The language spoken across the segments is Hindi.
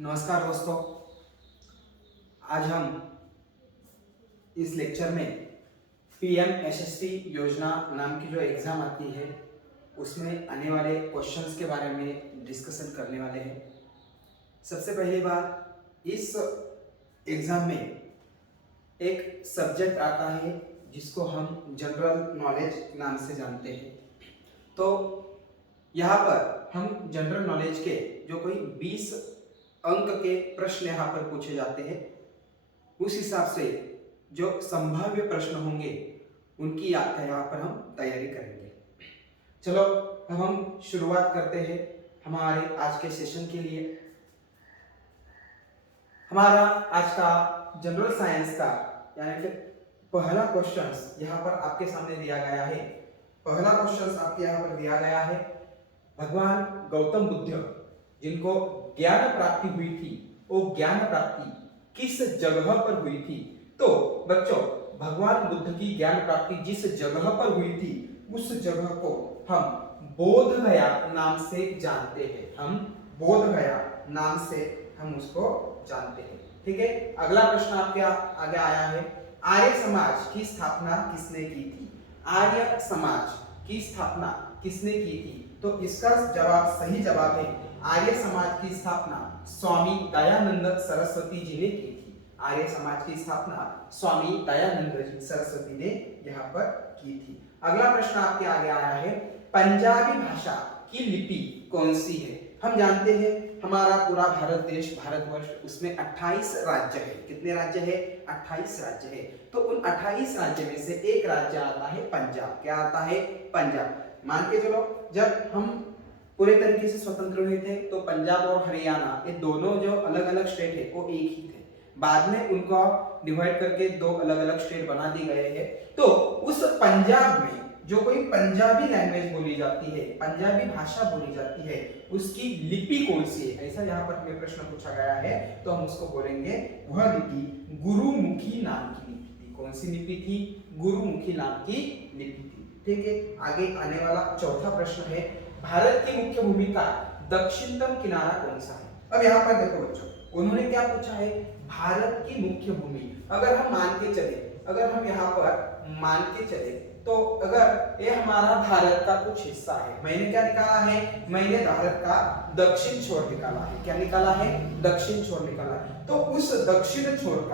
नमस्कार दोस्तों। आज हम इस लेक्चर में पीएमएसएसटी योजना नाम की जो एग्ज़ाम आती है उसमें आने वाले क्वेश्चंस के बारे में डिस्कशन करने वाले हैं। सबसे पहली बात, इस एग्ज़ाम में एक सब्जेक्ट आता है जिसको हम जनरल नॉलेज नाम से जानते हैं। तो यहाँ पर हम जनरल नॉलेज के जो कोई 20 अंक के प्रश्न यहाँ पर पूछे जाते हैं, उस हिसाब से जो संभाव्य प्रश्न होंगे उनकी यहाँ पर हम तैयारी करेंगे। चलो अब हम शुरुआत करते हैं हमारे आज के सेशन के लिए। हमारा आज का जनरल साइंस का यानी कि पहला क्वेश्चन यहाँ पर आपके सामने दिया गया है। पहला क्वेश्चन आपके यहाँ पर दिया गया है, भगवान गौतम बुद्ध जिनको ज्ञान प्राप्ति हुई थी वो ज्ञान प्राप्ति किस जगह पर हुई थी? तो बच्चों, भगवान बुद्ध की ज्ञान प्राप्ति जिस जगह पर हुई थी उस जगह को हम बोध गया नाम से जानते हैं। हम बोध गया नाम से हम उसको जानते हैं। ठीक है, अगला प्रश्न आपके आगे आया है, आर्य समाज की स्थापना किसने की थी? आर्य समाज की स्थापना किसने की थी? तो इसका जवाब, सही जवाब है, आर्य समाज की स्थापना स्वामी दयानंद सरस्वती जी ने की थी। आर्य समाज की स्थापना स्वामी दयानंद सरस्वती ने यहाँ पर की थी। अगला प्रश्न आपके आगे आया है, पंजाबी भाषा की लिपि कौन सी है? हम जानते हैं हमारा पूरा भारत देश, भारतवर्ष, उसमें 28 राज्य है। कितने राज्य है? 28 राज्य है। तो उन 28 राज्य में से एक राज्य आता है पंजाब। क्या आता है? पंजाब। मान के चलो, जब हम पूरे तरीके से स्वतंत्र हुए थे तो पंजाब और हरियाणा, ये दोनों जो अलग अलग स्टेट है वो एक ही थे। बाद में उनको डिवाइड करके दो अलग अलग स्टेट बना दिए गए हैं। तो उस पंजाब में जो कोई पंजाबी लैंग्वेज बोली जाती है, पंजाबी भाषा बोली जाती है, उसकी लिपि कौन सी है? ऐसा यहाँ पर हमें प्रश्न पूछा गया है, तो हम उसको बोलेंगे वह लिपि गुरुमुखी नाम की लिपि थी। कौन सी लिपि थी? गुरुमुखी नाम की लिपि थी। ठीक है, आगे आने वाला चौथा प्रश्न है, भारत की मुख्य भूमि का दक्षिणतम किनारा कौन सा है? अब यहाँ पर देखो बच्चों, उन्होंने क्या पूछा है? भारत की मुख्य भूमि। अगर हम मान के चले, अगर हम यहाँ पर मान के चले तो अगर ये हमारा भारत का कुछ हिस्सा है, मैंने क्या निकाला है? मैंने भारत का दक्षिण छोर निकाला है। क्या निकाला है? दक्षिण छोर निकाला है। तो उस दक्षिण छोर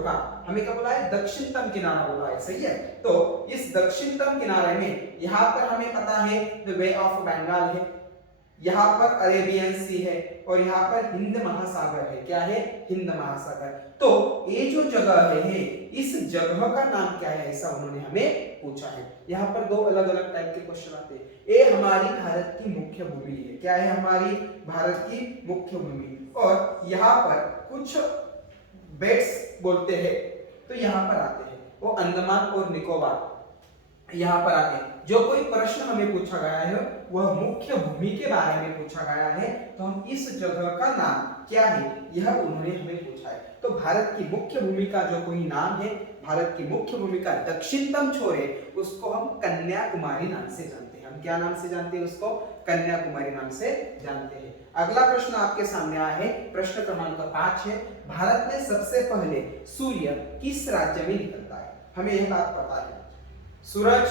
का हमें क्या बोला है? दक्षिणतम किनारा बोला है। सही है। तो इस दक्षिणतम किनारे में यहाँ पर हमें पता है वे ऑफ बंगाल है, यहाँ पर अरेबियन सी है और यहाँ पर हिंद महासागर है। क्या है? हिंद महासागर। तो ये जो जगह है, इस जगह का नाम क्या है? ऐसा उन्होंने हमें पूछा है। यहाँ पर दो अलग अलग टाइप के क्वेश्चन आते हैं। ये हमारी भारत की मुख्य भूमि है। क्या है? हमारी भारत की मुख्य भूमि। और यहाँ पर कुछ बेट्स बोलते हैं, तो यहाँ पर आते हैं वो अंडमान और निकोबार, यहाँ पर आते हैं। जो कोई प्रश्न हमें पूछा गया है वह मुख्य भूमि के बारे में पूछा गया है, तो हम इस जगह का नाम क्या है यह उन्होंने हमें पूछा है। तो भारत की मुख्य भूमि का जो कोई नाम है, भारत की मुख्य भूमि का दक्षिणतम छोर है, उसको हम कन्याकुमारी नाम से जानते हैं। हम क्या नाम से जानते हैं उसको? कन्याकुमारी नाम से जानते हैं। अगला प्रश्न आपके सामने आया है, प्रश्न क्रमांक 5 है, भारत में सबसे पहले सूर्य किस राज्य में निकलता है? हमें यह बात पता है, सूरज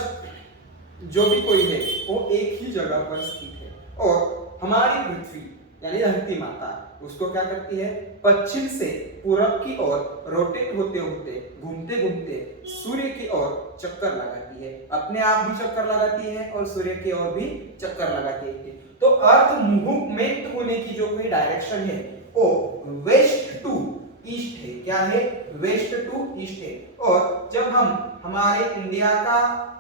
जो भी कोई है वो एक ही जगह पर स्थित है और हमारी पृथ्वी यानी धरती माता उसको क्या करती है? पश्चिम से पूरब की ओर रोटेट होते होते, घूमते घूमते सूर्य की ओर चक्कर लगाती है। अपने आप भी चक्कर लगाती है और सूर्य की ओर भी चक्कर लगाती है। तो अर्थ मूवमेंट होने की जो कोई डायरेक्शन है वो वेस्ट टू ईस्ट है। क्या है? वेस्ट टू ईस्ट है। और जब हम हमारे इंडिया का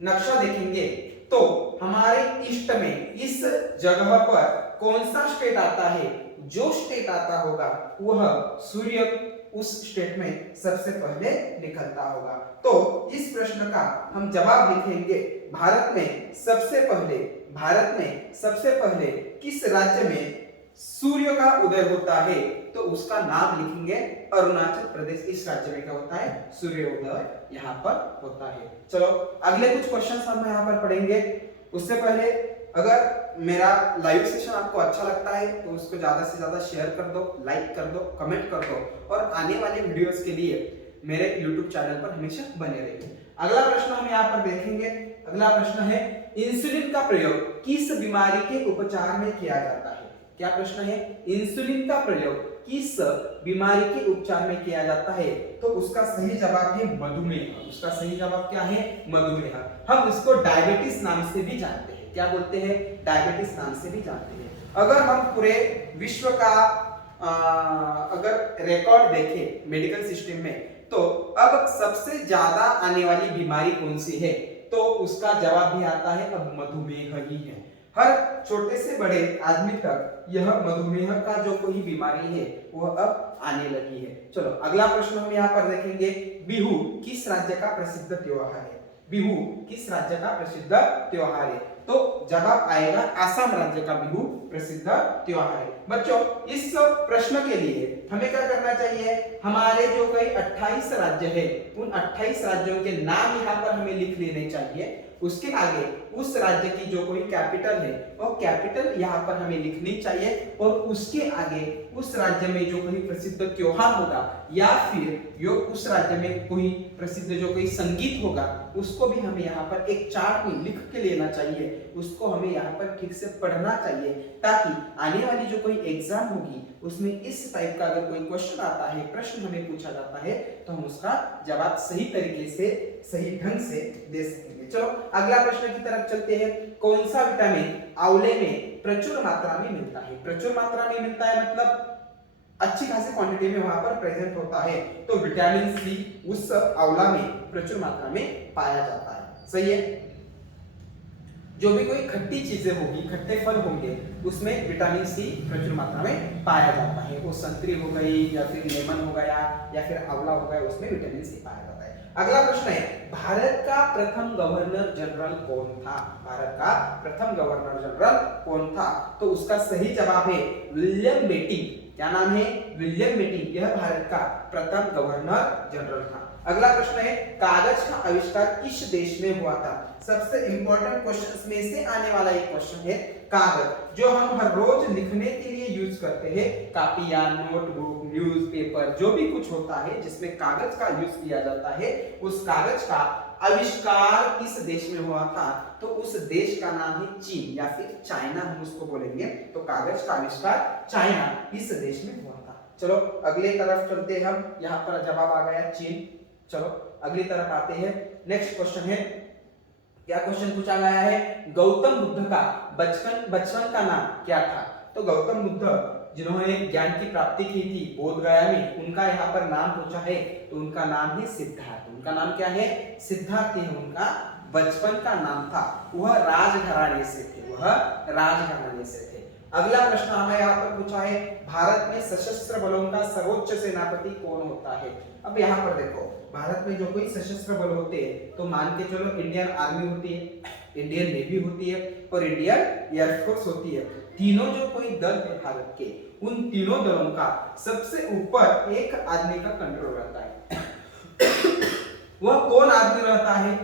नक्शा देखेंगे तो हमारे ईस्ट में इस जगह पर कौन सा स्टेट आता है? जो स्टेट आता होगा वह सूर्य उस स्टेट में सबसे पहले निकलता होगा। तो इस प्रश्न का हम जवाब लिखेंगे, भारत में सबसे पहले किस राज्य में सूर्य का उदय होता है? तो उसका नाम लिखेंगे अरुणाचल प्रदेश। इस राज्य में क्या होता है? सूर्योदय यहाँ पर होता है। चलो अगले कुछ क्वेश्चंस हम यहाँ पर पढ़ेंगे। उससे पहले अगर मेरा लाइव सेशन आपको अच्छा लगता है तो उसको ज्यादा से ज्यादा शेयर कर दो, लाइक कर दो, कमेंट कर दो और आने वाले वीडियोस के लिए मेरे YouTube चैनल पर हमेशा बने रहिए। अगला प्रश्न हम यहाँ पर देखेंगे। अगला प्रश्न है इंसुलिन का प्रयोग किस बीमारी के उपचार में किया जाता है? क्या प्रश्न है? इंसुलिन का प्रयोग किस बीमारी के उपचार में किया जाता है? तो उसका सही जवाब है मधुमेह। उसका सही जवाब क्या है? मधुमेह। हम इसको डायबिटीज नाम से भी जानते हैं। क्या बोलते हैं? डायबिटीज नाम से भी जानते हैं। अगर हम पूरे विश्व का अगर रिकॉर्ड देखें मेडिकल सिस्टम में, तो अब सबसे ज्यादा आने वाली बीमारी कौन सी है? तो उसका जवाब भी आता है अब मधुमेह ही है। हर छोटे से बड़े आदमी तक यह मधुमेह का जो कोई बीमारी है वह अब आने लगी है। चलो अगला प्रश्न हम यहाँ पर देखेंगे। बिहू किस राज्य का प्रसिद्ध त्योहार है? बिहू किस राज्य का प्रसिद्ध त्योहार है? तो जवाब आएगा आसाम राज्य का बिहू प्रसिद्ध त्योहार है। बच्चों इस प्रश्न के लिए हमें क्या करना चाहिए? हमारे जो कई 28 राज्य है उन 28 राज्यों के नाम यहाँ पर हमें लिख लेने चाहिए। उसके आगे उस राज्य की जो कोई कैपिटल है वो कैपिटल यहाँ पर हमें लिखनी चाहिए और उसके आगे उस राज्य में जो कोई प्रसिद्ध त्योहार होगा या फिर जो उस राज्य में कोई प्रसिद्ध जो कोई संगीत होगा उसको भी हमें यहाँ पर एक चार्ट में लिख के लेना चाहिए। उसको हमें यहाँ पर ठीक से पढ़ना चाहिए ताकि आने वाली जो कोई एग्जाम होगी उसमें इस टाइप का अगर कोई क्वेश्चन आता है, प्रश्न हमें पूछा जाता है तो हम उसका जवाब सही तरीके से, सही ढंग से दे सकेंगे। चलो अगला प्रश्न की तरफ चलते हैं। कौन सा विटामिन आंवले में प्रचुर मात्रा में मिलता है? प्रचुर मात्रा में मिलता है मतलब अच्छी खासी क्वांटिटी में वहां पर प्रेजेंट होता है। तो विटामिन सी उस आंवला में प्रचुर मात्रा में पाया जाता है। सही है। जो भी कोई खट्टी चीजें होगी, खट्टे फल होंगे उसमें विटामिन सी प्रचुर मात्रा में पाया जाता है। वो संतरी हो गई या फिर लेमन हो गया या फिर आंवला हो गया, उसमें विटामिन सी पाया जाता है। अगला प्रश्न है भारत का प्रथम गवर्नर जनरल कौन था? भारत का प्रथम गवर्नर जनरल कौन था? तो उसका सही जवाब है विलियम बेंटिंक। क्या नाम है? William Bentinck. यह भारत का प्रथम गवर्नर जनरल था। अगला प्रश्न है कागज का आविष्कार किस देश में हुआ था? सबसे इंपॉर्टेंट क्वेश्चंस में से आने वाला एक क्वेश्चन है कागज जो हम हर रोज लिखने के लिए यूज करते हैं, कापियां, नोटबुक, न्यूज़पेपर, जो भी कुछ होता है जिसमें कागज का यूज किया जाता है, उस कागज का आविष्कार किस देश में हुआ था? तो उस देश का नाम है चीन या फिर चाइना, हम उसको बोलेंगे। तो कागज का आविष्कार चाइना इस देश में हुआ था। चलो अगले तरफ चलते हैं हम। यहाँ पर जवाब आ गया चीन। चलो अगली तरफ आते हैं। नेक्स्ट क्वेश्चन है, क्या क्वेश्चन पूछा गया है? गौतम बुद्ध का बचपन का नाम क्या था? तो गौतम बुद्ध जिन्होंने ज्ञान की प्राप्ति की थी बोध गया में, उनका यहाँ पर नाम पूछा है तो उनका नाम है सिद्धार्थ। उनका नाम क्या है? सिद्धार्थ है उनका बचपन का नाम था। वह राजघराने से थे, वह राजघराने से थे। अगला प्रश्न हमें यहाँ पर पूछा है भारत में सशस्त्र बलों का सर्वोच्च सेनापति कौन होता है? अब यहाँ पर देखो भारत में जो कोई सशस्त्र बल होते हैं तो मान के चलो इंडियन आर्मी होती है, इंडियन नेवी होती है और इंडियन एयरफोर्स होती है। तीनों जो कोई दल है भारत के, उन तीनों दलों का सबसे ऊपर एक आदमी का कंट्रोल रहता है। वह कौन आदमी रहता है?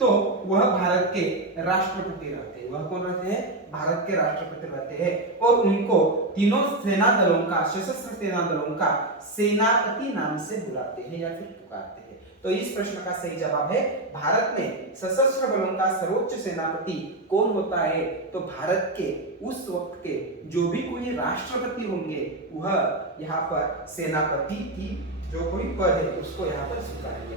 तो वह भारत के राष्ट्रपति रहते हैं। वह कौन रहते हैं? भारत के राष्ट्रपति रहते हैं और उनको तीनों सेना दलों का, सशस्त्र सेना दलों का सेनापति नाम से बुलाते हैं या फिर पुकारते हैं। तो इस प्रश्न का सही जवाब है भारत में सशस्त्र बलों का सर्वोच्च सेनापति कौन होता है? तो भारत के उस वक्त के जो भी कोई राष्ट्रपति होंगे वह यहाँ पर सेनापति की जो कोई पद है उसको यहाँ पर स्वीकारेंगे।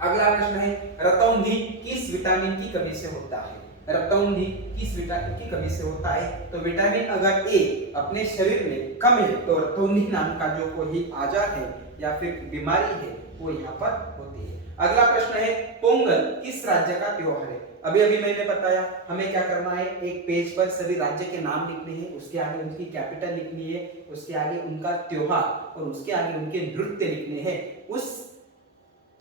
अगला प्रश्न है रतौंधी किस विटामिन की कमी से होता है? रतौंधी किस विटामिन की कमी से होता है? तो विटामिन अगर ए अपने शरीर में कम है तो रतौंधी नाम का जो कोई आजार है या फिर बीमारी है वो यहाँ पर होती है। अगला प्रश्न है पोंगल किस राज्य का त्योहार है? अभी अभी मैंने बताया हमें क्या करना है, एक पेज पर सभी राज्य के नाम लिखने हैं, उसके आगे उनकी कैपिटल लिखनी है, उसके आगे उनका त्योहार और उसके आगे उनके नृत्य लिखने हैं। उस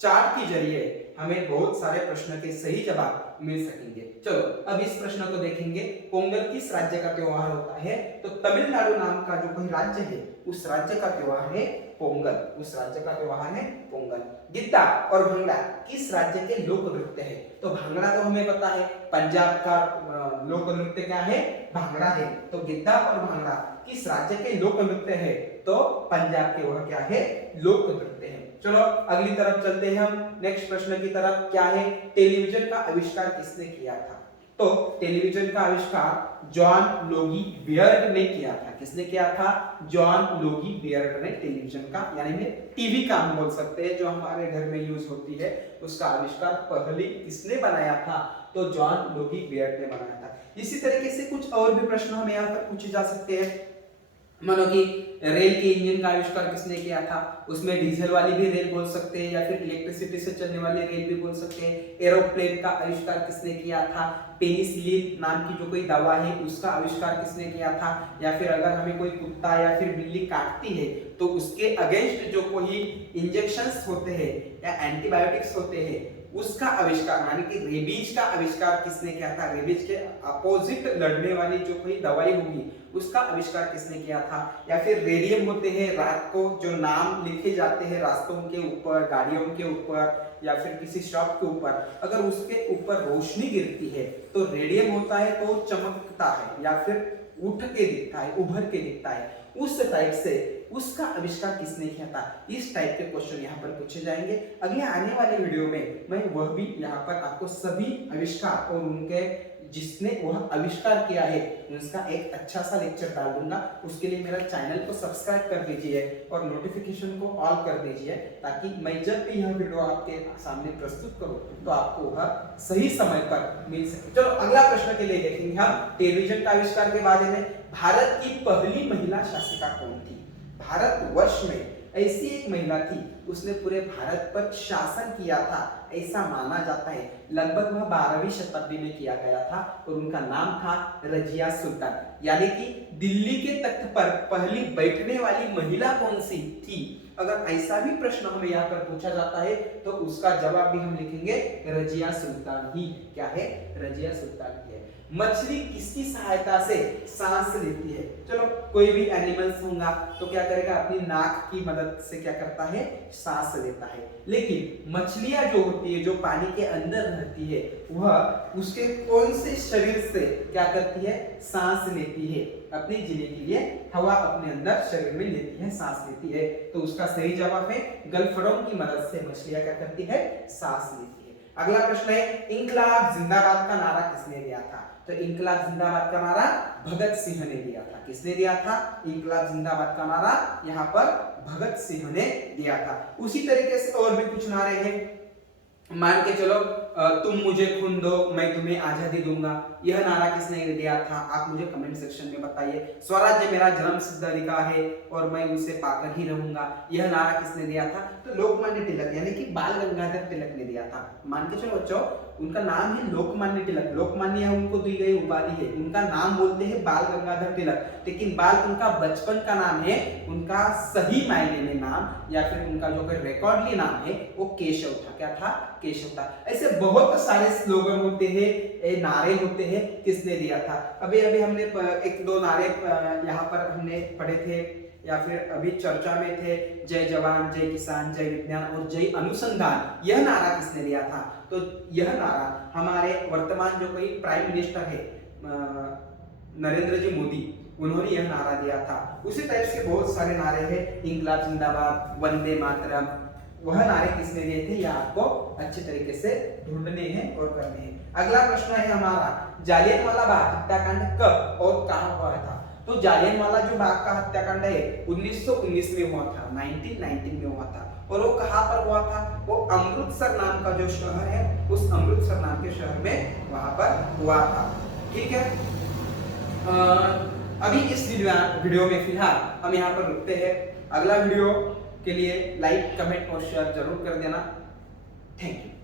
चार्ट के जरिए हमें बहुत सारे प्रश्न के सही जवाब मिल सकेंगे। चलो अब इस प्रश्न को देखेंगे, पोंगल किस राज्य का त्योहार होता है? तो तमिलनाडु नाम का जो कोई राज्य है उस राज्य का त्योहार है पोंगल, उस राज्य का त्योहार है पोंगल। गिद्दा और भंगड़ा किस राज्य के लोक नृत्य है? तो भांगड़ा तो हमें पता है, पंजाब का लोक नृत्य क्या है? भांगड़ा है। तो गिद्दा और भांगड़ा किस राज्य के लोक नृत्य है? तो पंजाब के वह क्या है? लोक नृत्य है। चलो अगली तरफ चलते हैं हम नेक्स्ट प्रश्न की तरफ। क्या है? टेलीविजन का आविष्कार किसने किया था? तो टेलीविजन का आविष्कार जॉन लोगी बियर्ड ने किया था। किसने किया था? जॉन लोगी बियर्ड ने टेलीविजन का यानी में टीवी का हम बोल सकते हैं जो हमारे घर में यूज होती है, उसका आविष्कार पहले किसने बनाया था? तो जॉन लोगी बियर्ड ने बनाया था। इसी तरीके से कुछ और भी प्रश्न हमें यहाँ पर पूछे जा सकते हैं। मानो कि रेल के इंजन का आविष्कार किसने किया था? उसमें डीजल वाली भी रेल बोल सकते हैं या फिर इलेक्ट्रिसिटी से चलने वाली रेल भी बोल सकते हैं। एरोप्लेन का आविष्कार किसने किया था? पेनिसिलिन नाम की जो कोई दवा है उसका आविष्कार किसने किया था? या फिर अगर हमें कोई कुत्ता या फिर बिल्ली काटती है तो उसके अगेंस्ट जो कोई इंजेक्शंस होते हैं या एंटीबायोटिक्स होते हैं उसका आविष्कार यानी कि रेबीज का आविष्कार किसने किया था? रेबीज के अपोजिट लड़ने वाली जो कोई दवाई होगी उसका आविष्कार किसने किया था? या फिर रेडियम होते हैं, रात को जो नाम लिखे जाते हैं रास्तों के ऊपर, गाड़ियों के ऊपर या फिर किसी शॉप के ऊपर, अगर उसके ऊपर रोशनी गिरती है तो रेडियम होता है तो चमकता है या फिर उठ के दिखता है, उभर के दिखता है। उस टाइप से उसका आविष्कार किसने किया था? इस टाइप के क्वेश्चन यहाँ पर पूछे जाएंगे। अगले आने वाले वीडियो में मैं वह भी यहाँ पर आपको सभी आविष्कार और उनके जिसने वह आविष्कार किया है उसका एक अच्छा सा लेक्चर डाल दूंगा। उसके लिए मेरा चैनल को सब्सक्राइब कर दीजिए और नोटिफिकेशन को ऑल कर दीजिए ताकि मैं जब भी यह वीडियो आपके सामने प्रस्तुत करूं तो आपको वह सही समय पर मिल सके। चलो अगला प्रश्न के लिए देखेंगे हम टेलीविजन का आविष्कार के बारे में। भारत की पहली महिला शासिका कौन थी? भारतवर्ष में ऐसी एक महिला थी, उसने पूरे भारत पर शासन किया था ऐसा माना जाता है। लगभग वह 12वीं शताब्दी में किया गया था और उनका नाम था रजिया सुल्तान। यानी कि दिल्ली के तख्त पर पहली बैठने वाली महिला कौन सी थी? अगर ऐसा भी प्रश्न हमें यहाँ पर पूछा जाता है तो उसका जवाब भी हम लिखेंगे रजिया सुल्तान ही। क्या है? रजिया सुल्तान ही है। मछली किसकी सहायता से सांस लेती है? चलो कोई भी एनिमल्स होगा तो क्या करेगा? अपनी नाक की मदद से क्या करता है? सांस लेता है। लेकिन मछलियां जो होती है, जो पानी के अंदर रहती है, वह उसके कौन से शरीर से क्या करती है? सांस लेती है। अपने जीने के लिए हवा अपने अंदर शरीर में लेती है, सांस लेती है। तो उसका सही जवाब है गलफड़ों की मदद से मछलियां क्या करती है? सांस लेती है। अगला प्रश्न है इंकलाब जिंदाबाद का नारा किसने दिया था? तो इंकलाब जिंदाबाद का नारा भगत सिंह ने दिया था। किसने दिया था? इंकलाब जिंदाबाद का नारा यहाँ पर भगत सिंह ने दिया था। उसी तरीके से और भी कुछ नारे हैं। मान के चलो तुम मुझे खून दो मैं तुम्हें आजादी दूंगा, यह नारा किसने दिया था? आप मुझे कमेंट सेक्शन में बताइए। स्वराज्य मेरा जन्म सिद्ध अधिकार है और मैं उसे पाकर ही रहूंगा, यह नारा किसने दिया था? तो लोकमान्य तिलक यानी कि बाल गंगाधर तिलक ने दिया था। मान के चलो बच्चों उनका नाम है लोकमान्य तिलक। लोकमान्य उनको दी गई उपाधि है, उनका नाम बोलते हैं बाल गंगाधर तिलक, लेकिन बाल उनका बचपन का नाम है, उनका सही मायने में नाम या फिर उनका जो रिकॉर्डली नाम है वो केशव था। क्या था? केशव था। ऐसे बहुत सारे स्लोगन होते हैं, नारे होते हैं, किसने दिया था? अभी अभी हमने एक दो नारे यहाँ पर हमने पढ़े थे या फिर अभी चर्चा में थे, जय जवान, जय किसान, जय विज्ञान और जय अनुसंधान। यह नारा किसने दिया था? तो यह नारा हमारे वर्तमान जो कोई प्राइम मिनिस्टर है नरेंद्र जी मोदी, उन्होंने यह नारा दिया था। उसी टाइप से बहुत सारे नारे हैं, इंकलाब जिंदाबाद, वंदे मातरम, वह नारे किसने दिए थे? यह आपको अच्छे तरीके से ढूंढने हैं और करने हैं। अगला प्रश्न है हमारा जालियनवाला बाग हत्याकांड कब और कहां हुआ था? तो जालियनवाला जो बाग का हत्याकांड है 1919 में हुआ था, 1919 में हुआ था। और वो कहां पर हुआ था? वो अमृतसर नाम का जो शहर है, उस अमृतसर नाम के शहर में वहां पर हुआ था। ठीक है, अभी इस वीडियो में फिलहाल हम यहाँ पर रुकते हैं। अगला वीडियो के लिए लाइक, कमेंट और शेयर जरूर कर देना। Thank you.